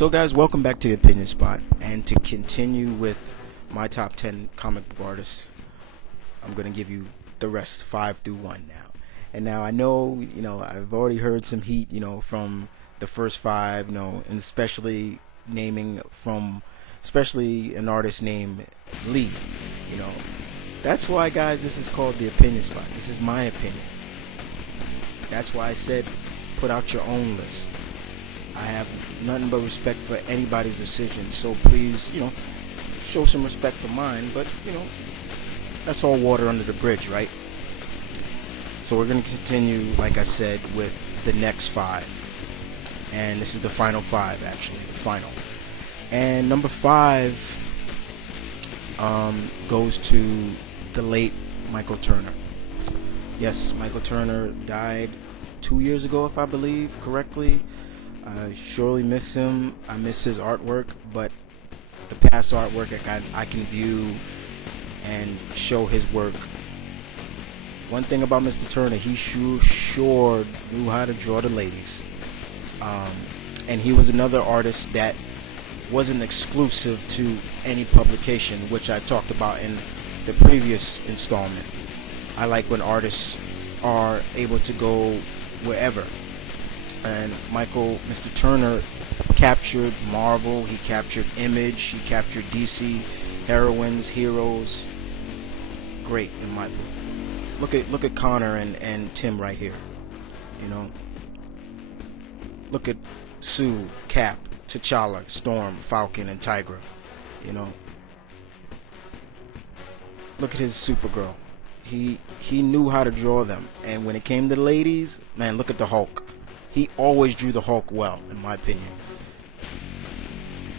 So guys, welcome back to the Opinion Spot, and to continue with my top 10 comic book artists, I'm going to give you the rest 5 through 1 now. And now I know, I've already heard some heat, from the first 5, and especially especially an artist named Lee, you know. That's why, guys, this is called the Opinion Spot. This is my opinion. That's why I said put out your own list. I have nothing but respect for anybody's decision, so please, show some respect for mine, but, that's all water under the bridge, right? So we're going to continue, like I said, with the next 5, and this is the final 5, actually, the final. And number 5 goes to the late Michael Turner. Yes, Michael Turner died 2 years ago, if I believe correctly. I surely miss him. I miss his artwork, but the past artwork I can view and show his work. One thing about Mr. Turner, he sure knew how to draw the ladies. And he was another artist that wasn't exclusive to any publication, which I talked about in the previous installment. I like when artists are able to go wherever. And Mr. Turner captured Marvel, he captured Image, he captured DC heroines, heroes. Great in my book. Look at Connor and Tim right here. Look at Sue, Cap, T'Challa, Storm, Falcon, and Tigra. Look at his Supergirl. He knew how to draw them. And when it came to the ladies, man, look at the Hulk. He always drew the Hulk well, in my opinion.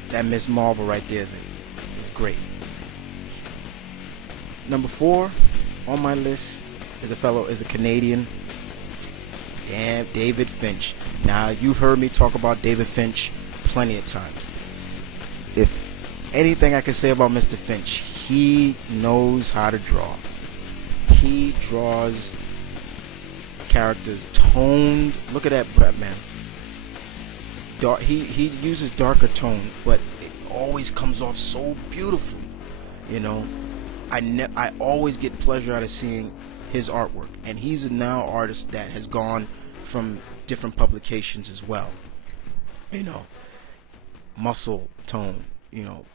That Miss Marvel right there is great. Number 4 on my list is a Canadian, David Finch. Now, you've heard me talk about David Finch plenty of times. If anything I can say about Mr. Finch, he knows how to draw. He draws characters toned. Look at that, man. He uses darker tone, but it always comes off so beautiful. I always get pleasure out of seeing his artwork, and he's a now artist that has gone from different publications as well. Muscle tone,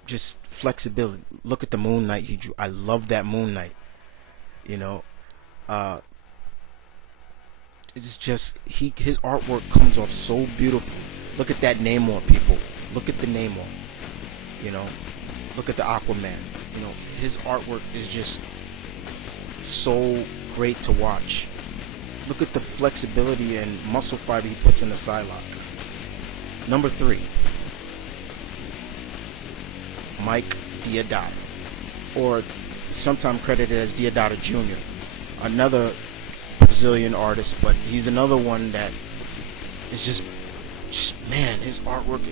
just flexibility. Look at the Moon Knight he drew. I love that Moon Knight. It's just his artwork comes off so beautiful. Look at that Namor, people. Look at the Namor. Look at the Aquaman. His artwork is just so great to watch. Look at the flexibility and muscle fiber he puts in the Psylocke. Number 3, Mike Deodato, or sometimes credited as Deodato Jr. Another Brazilian artist, but he's another one that is just man, his artwork,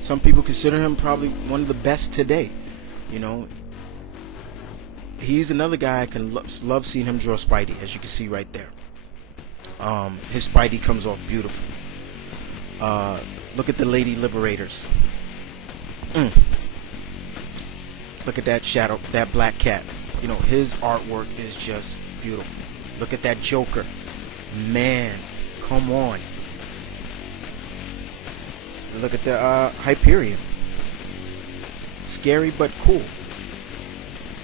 some people consider him probably one of the best today. He's another guy I can love seeing him draw Spidey, as you can see right there. His Spidey comes off beautiful. Look at the Lady Liberators. Look at that shadow, that black cat. His artwork is just beautiful. Look at that Joker. Man, come on. Look at the Hyperion. Scary but cool.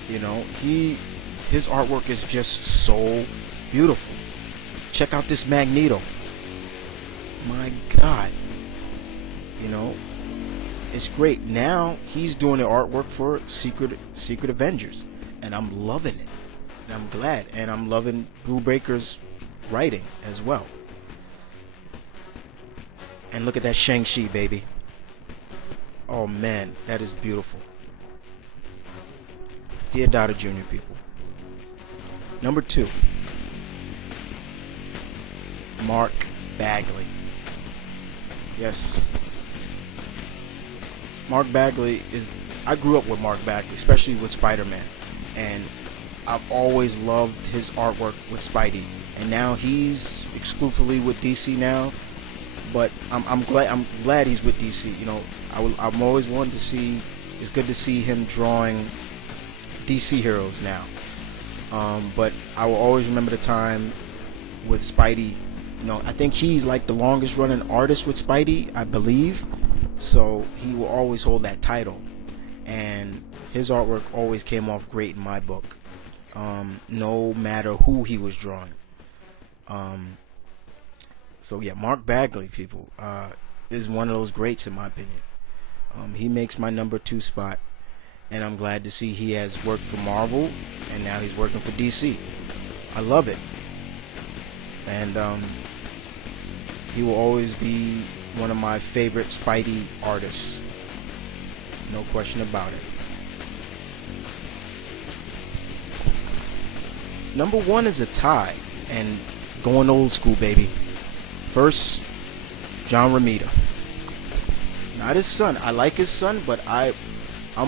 His artwork is just so beautiful. Check out this Magneto. My God. It's great. Now he's doing the artwork for Secret Avengers, and I'm loving it. And I'm glad, and I'm loving Brew Baker's writing as well. And look at that Shang-Chi, baby. Oh man, that is beautiful. Deodato Jr., people. Number 2, Mark Bagley. Yes, Mark Bagley I grew up with Mark Bagley, especially with Spider-Man, and I've always loved his artwork with Spidey. And now he's exclusively with DC now. But I'm glad he's with DC. You know, I'm always wanted to see. It's good to see him drawing DC heroes now. But I will always remember the time with Spidey. You know, I think he's like the longest running artist with Spidey, I believe. So he will always hold that title, and his artwork always came off great in my book, no matter who he was drawing. So yeah, Mark Bagley, people, is one of those greats in my opinion. He makes my number 2 spot, and I'm glad to see he has worked for Marvel, and now he's working for DC. I love it, and he will always be one of my favorite Spidey artists, no question about it. Number 1 is a tie, and going old school, baby. First, John Romita. Not his son. I like his son, but I'm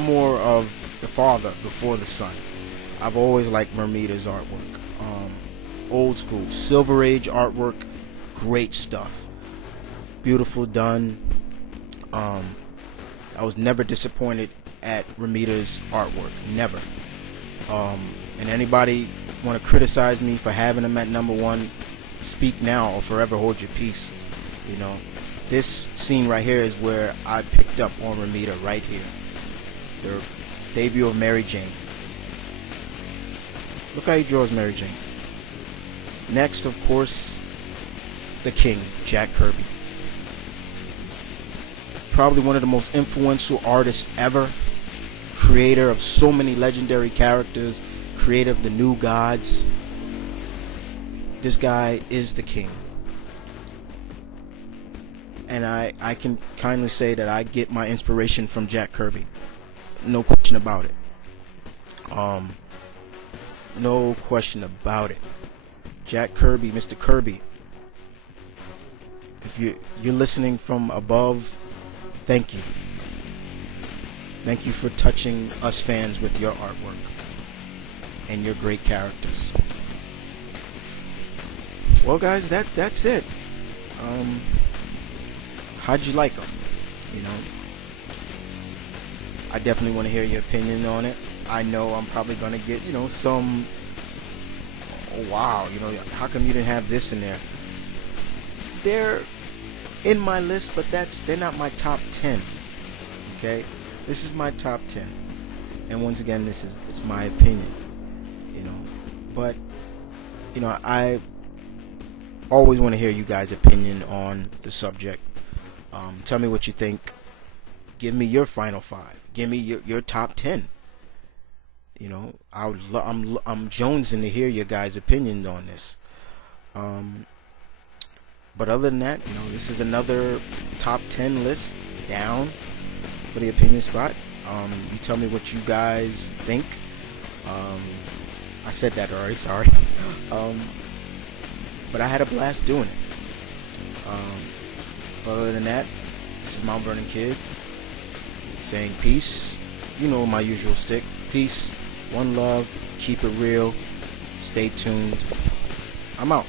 more of the father before the son. I've always liked Romita's artwork. Old school, Silver Age artwork, great stuff. Beautiful done. I was never disappointed at Romita's artwork. Never. And anybody want to criticize me for having him at number 1, speak now or forever hold your peace. You know, this scene right here is where I picked up on Romita right here. The debut of Mary Jane. Look how he draws Mary Jane. Next, of course, the king, Jack Kirby. Probably one of the most influential artists ever. Creator of so many legendary characters. Creator of the New Gods. This guy is the king. And I can kindly say that I get my inspiration from Jack Kirby. No question about it. No question about it. Jack Kirby, Mr. Kirby. If you're listening from above, thank you. Thank you for touching us fans with your artwork and your great characters. Well, guys, that's it. How'd you like them? You know, I definitely want to hear your opinion on it. I know I'm probably gonna get, some. Oh, wow, how come you didn't have this in there? They're in my list, but they're not my top 10. Okay, this is my top 10, and once again, it's my opinion. But I always want to hear you guys' opinion on the subject. Tell me what you think. Give me your final 5. Give me your top 10. I'm jonesing to hear your guys' opinions on this. But other than that, this is another top 10 list down for the opinion spot. You tell me what you guys think. I said that already, sorry. But I had a blast doing it. Other than that, this is Mount Vernon Kid saying peace. My usual stick. Peace, one love, keep it real, stay tuned. I'm out.